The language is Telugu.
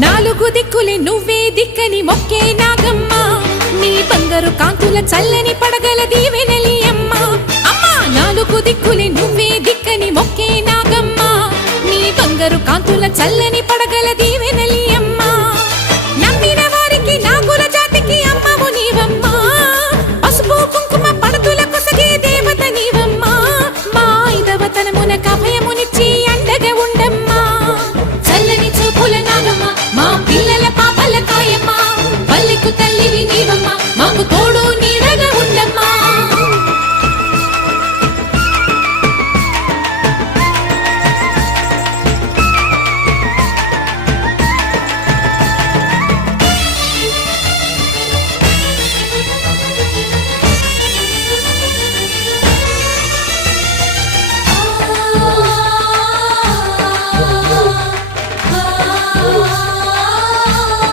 నాలుగు దిక్కులే నువ్వే దిక్కని మొక్కే నాగమ్మ నీ బంగారు కాంతుల చల్లని పడగల దీవెనలి అమ్మ అమ్మా నాలుగు దిక్కులే నువ్వే దిక్కని మొక్కే నాగమ్మ నీ బంగారు కాంతుల చల్లని పడగల దీవెనలి అమ్మ నమ్మిన వారికి నాగుల జాతికి అమ్మవు నీవమ్మ పసుపు కుంకుమ పడతుల కొసగే దేవత నీవమ్మ మా ఐదవతనమునకు అభయమునిచ్చి అండగా ఉండమ్మా చల్లని చూపుల నాగమ్మ మా పిల్ల